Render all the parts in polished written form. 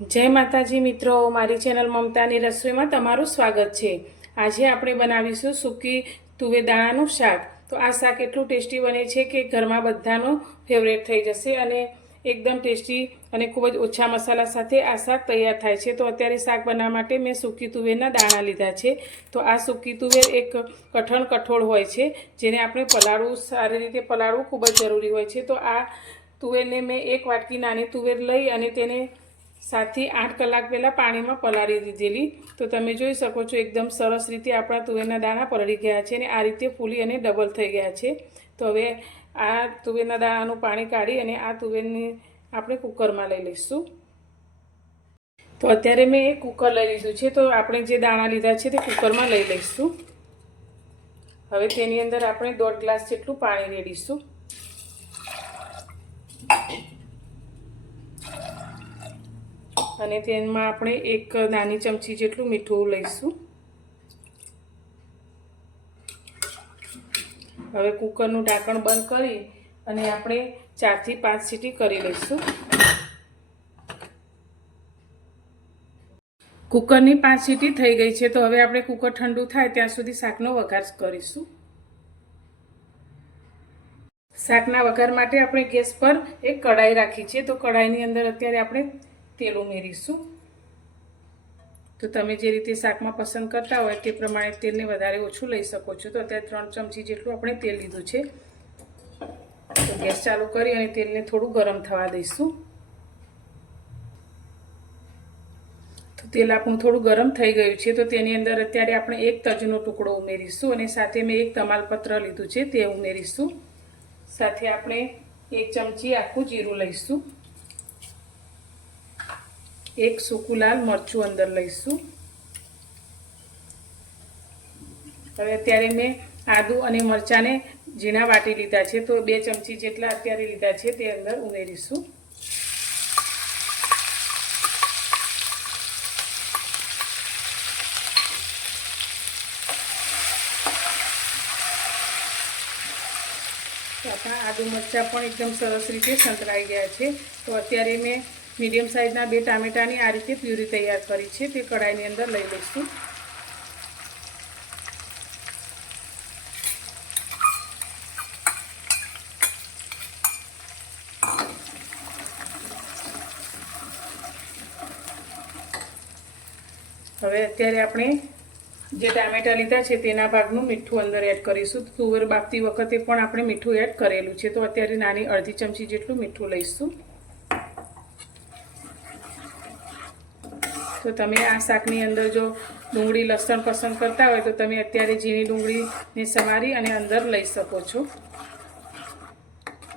જય માતાજી મિત્રો, મારી ચેનલ મમતાની રસોઈમાં તમારું સ્વાગત છે। આજે આપણે બનાવીશું સૂકી તુવેર દાણાનું શાક। તો આ શાક એટલું ટેસ્ટી બને છે કે ઘરમાં બધાનું ફેવરેટ થઈ જશે અને એકદમ ટેસ્ટી અને ખૂબ જ ઓછા મસાલા સાથે આ શાક તૈયાર થાય છે। તો અત્યારે શાક બનાવવા માટે મેં સૂકી તુવેરના દાણા લીધા છે। તો આ સૂકી તુવેર એક કઠણ કઠોળ હોય છે, જેને આપણે પલાળવું, સારી રીતે પલાળવું ખૂબ જ જરૂરી હોય છે। તો આ તુવેરને મેં એક વાટકી નાની તુવેર લઈ અને તેને 7 થી 8 કલાક પહેલાં પાણીમાં પલાળી દીધેલી। તો તમે જોઈ શકો છો એકદમ સરસ રીતે આપણા તુવેરના દાણા પલળી ગયા છે અને આ રીતે ફૂલી અને ડબલ થઈ ગયા છે। તો હવે આ તુવેરના દાણાનું પાણી કાઢી અને આ તુવેરને આપણે કુકરમાં લઈ લઈશું। તો અત્યારે મેં એક કુકર લઈ લીધું છે। તો આપણે જે દાણા લીધા છે તે કુકરમાં લઈ લઈશું। હવે તેની અંદર આપણે 1.5 ગ્લાસ જેટલું પાણી રેડીશું અને તેમાં આપણે એક નાની ચમચી જેટલું મીઠું લઈશું। હવે કુકરનું ઢાંકણ બંધ કરી અને આપણે 4 થી 5 સીટી કરી લઈશું। કુકરની 5 સીટી થઈ ગઈ છે। તો હવે આપણે કુકર ઠંડુ થાય ત્યાં સુધી શાકનો વઘાર કરીશું। શાકના વઘાર માટે આપણે ગેસ પર એક કઢાઈ રાખી છે। તો કઢાઈની અંદર અત્યારે આપણે તેલ ઉમેરીશું। તો તમે જે રીતે શાકમાં પસંદ કરતા હોય તે પ્રમાણે તેલને વધારે ઓછું લઈ શકો છો। તો અત્યારે 3 ચમચી જેટલું આપણે તેલ લીધું છે। તો ગેસ ચાલુ કરી અને તેલને થોડું ગરમ થવા દઈશું। તો તેલ આપણું થોડું ગરમ થઈ ગયું છે। તો તેની અંદર અત્યારે આપણે એક તજનો ટુકડો ઉમેરીશું અને સાથે મેં એક તમાલપત્ર લીધું છે તે ઉમેરીશું। સાથે આપણે 1 ચમચી આખું જીરું લઈશું। એક સૂકું લાલ મરચું અંદર લઈશું। હવે અત્યારે મેં આદુ અને મરચાંને ઝીણા વાટી લીધા છે। તો 2 ચમચી જેટલા અત્યારે લીધા છે તે અંદર ઉમેરીશું। આપણા આદુ મરચાં પણ એકદમ સરસ રીતે સંતળાઈ ગયા છે। તો અત્યારે મેં મીડિયમ સાઇઝના 2 ટામેટાની આ રીતે પ્યુરી તૈયાર કરી છે તે કઢાઈની અંદર લઈ લઈશું। હવે અત્યારે આપણે જે ટામેટા લીધા છે તેના ભાગનું મીઠું અંદર એડ કરીશું। તુવેર બાફતી વખતે પણ આપણે મીઠું એડ કરેલું છે। તો અત્યારે નાની અડધી ચમચી જેટલું મીઠું લઈશું। તો તમે આ શાકની અંદર જો ડુંગળી લસણ પસંદ કરતા હોય તો તમે અત્યારે ઝીણી ડુંગળીને સમારી અને અંદર લઈ શકો છો।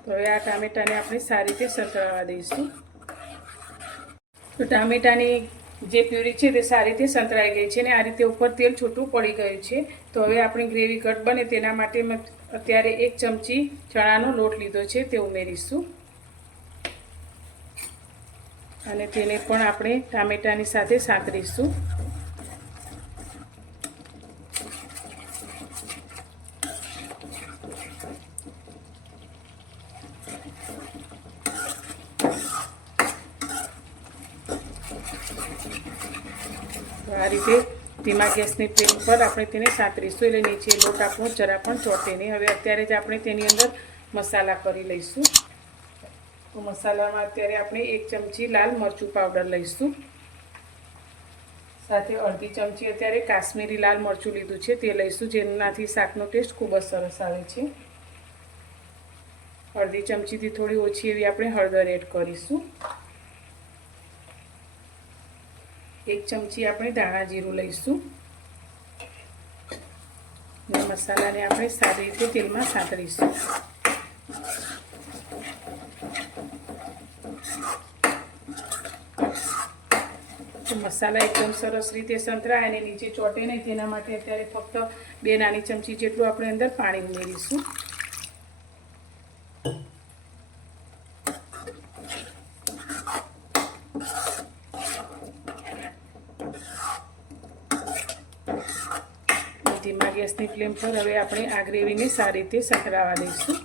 તો હવે આ ટામેટાને આપણે સારી રીતે સંતળાવા દઈશું। તો ટામેટાની જે પ્યુરી છે તે સારી રીતે સંતળાઈ ગઈ છે અને આ રીતે ઉપર તેલ છૂટું પડી ગયું છે। તો હવે આપણી ગ્રેવી ઘટ બને તેના માટે મેં અત્યારે 1 ચમચી ચણાનો લોટ લીધો છે તે ઉમેરીશું અને તેને પણ આપણે ટામેટાની સાથે સાંતળીશું। આ રીતે ધીમા ગેસની ફ્લેમ પર આપણે તેને સાંતળીશું એટલે નીચે લોટ આપણો જરા પણ ચોંટે નહીં। હવે અત્યારે જ આપણે તેની અંદર મસાલા કરી લઈશું। તો મસાલામાં અત્યારે આપણે 1 ચમચી લાલ મરચું પાવડર લઈશું। સાથે અડધી ચમચી અત્યારે કાશ્મીરી લાલ મરચું લીધું છે તે લઈશું, જેનાથી શાકનો ટેસ્ટ ખૂબ જ સરસ આવે છે। અડધી ચમચીથી થોડી ઓછી એવી આપણે હળદર એડ કરીશું। 1 ચમચી આપણે ધાણા જીરું લઈશું અને મસાલાને આપણે સારી રીતે તેલમાં સાંતળીશું। મસાલા એકદમ સરસ રીતે સંતળાય અને નીચે ચોંટે નહીં તેના માટે અત્યારે ફક્ત 2 નાની ચમચી જેટલું આપણે અંદર પાણી ઉમેરીશું। ધીમા ગેસની ફ્લેમ પર હવે આપણે આ ગ્રેવીને સારી રીતે સંતળાવા દઈશું।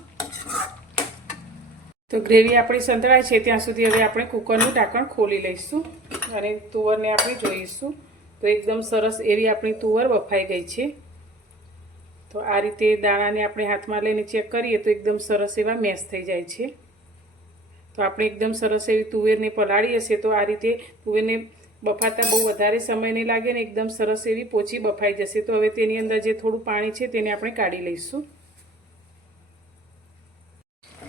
તો ગ્રેવી આપણી સંતળાય છે ત્યાં સુધી હવે આપણે કુકરનું ઢાંકણ ખોલી લઈશું અને તુવરને આપણે જોઈશું. તો એકદમ સરસ એવી આપણી તુવર બફાઈ ગઈ છે. તો આ રીતે દાણાને આપણે હાથમાં લઈને ચેક કરીએ તો એકદમ સરસ એવા મેશ થઈ જાય છે. તો આપણે એકદમ સરસ એવી તુવેરને પલાળી હશે તો આ રીતે તુવેરને બફાતા બહુ વધારે સમય નહીં લાગે ને એકદમ સરસ એવી પોચી બફાઈ જશે. તો હવે તેની અંદર જે થોડું પાણી છે તેને આપણે કાઢી લઈશું.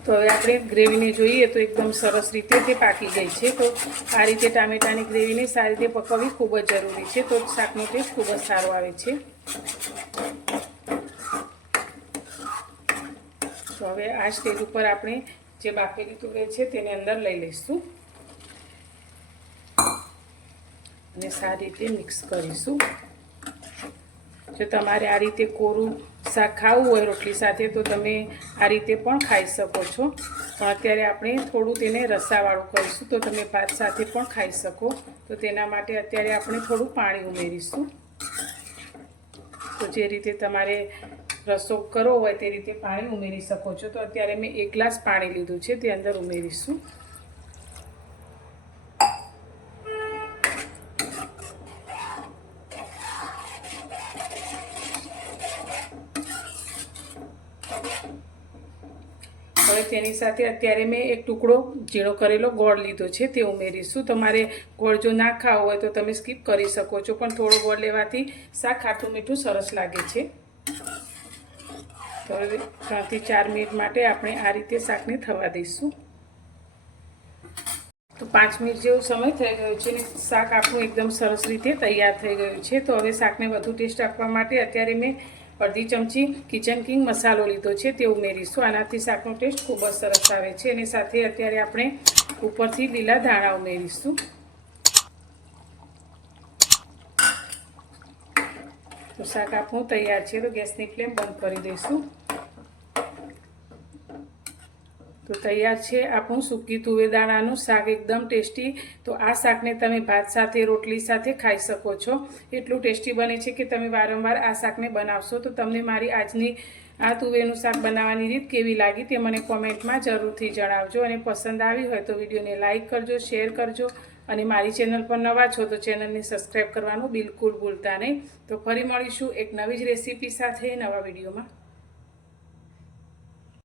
તો હવે આપણે ગ્રેવીને જોઈએ તો એકદમ સરસ રીતે તે પાકી ગઈ છે. તો આ રીતે ટામેટાની ગ્રેવીને સારી રીતે પકવવી ખૂબ જ જરૂરી છે. તો શાકનો ટેસ્ટ ખૂબ જ સારો આવે છે. તો હવે આ સ્ટેજ ઉપર આપણે જે બાફેલી તુવેર છે તેને અંદર લઈ લઈશું અને સારી રીતે મિક્સ કરીશું. જો તમારે આ રીતે કોરું શાક ખાવું હોય રોટલી સાથે તો તમે આ રીતે પણ ખાઈ શકો છો. પણ અત્યારે આપણે થોડું તેને રસાવાળું કરીશું તો તમે ભાત સાથે પણ ખાઈ શકો. તો તેના માટે અત્યારે આપણે થોડું પાણી ઉમેરીશું. તો જે રીતે તમારે રસો કરવો હોય તે રીતે પાણી ઉમેરી શકો છો. તો અત્યારે મેં 1 ગ્લાસ પાણી લીધું છે તે અંદર ઉમેરીશું. હવે તેની સાથે અત્યારે મેં એક ટુકડો ઝીણો કરેલો ગોળ લીધો છે તે ઉમેરીશું. તમારે ગોળ જો ના ખાવો હોય તો તમે સ્કીપ કરી શકો છો, પણ થોડો ગોળ લેવાથી શાક ખાટું મીઠું સરસ લાગે છે. તો હવે 3 થી 4 મિનિટ માટે આપણે આ રીતે શાકને થવા દઈશું. તો 5 મિનિટ જેવો સમય થઈ ગયો છે અને શાક આપણું એકદમ સરસ રીતે તૈયાર થઈ ગયું છે. તો હવે શાકને વધુ ટેસ્ટ આપવા માટે અત્યારે મેં અડધી ચમચી કિચન કિંગ મસાલો લીધો છે તે ઉમેરીશું. આનાથી શાકનો ટેસ્ટ ખૂબ જ સરસ આવે છે. અને સાથે અત્યારે આપણે ઉપરથી લીલા ધાણા ઉમેરીશું. તો શાક આપણું તૈયાર છે. તો ગેસની ફ્લેમ બંધ કરી દઈશું. તો તૈયાર છે આપણું સૂકી તુવેર દાણાનું શાક, એકદમ ટેસ્ટી. તો આ શાકને તમે ભાત સાથે રોટલી સાથે ખાઈ શકો છો. એટલું ટેસ્ટી બને છે કે તમે વારંવાર આ શાકને બનાવશો. તો તમને મારી આજની આ તુવેરનું શાક બનાવવાની રીત કેવી લાગી તે મને કોમેન્ટમાં જરૂરથી જણાવજો. અને પસંદ આવી હોય તો વિડીયોને લાઇક કરજો, શેર કરજો. અને મારી ચેનલ પર નવા છો તો ચેનલને સબસ્ક્રાઈબ કરવાનું બિલકુલ ભૂલતા નહીં. તો ફરી મળીશું એક નવી જ રેસીપી સાથે નવા વિડીયોમાં.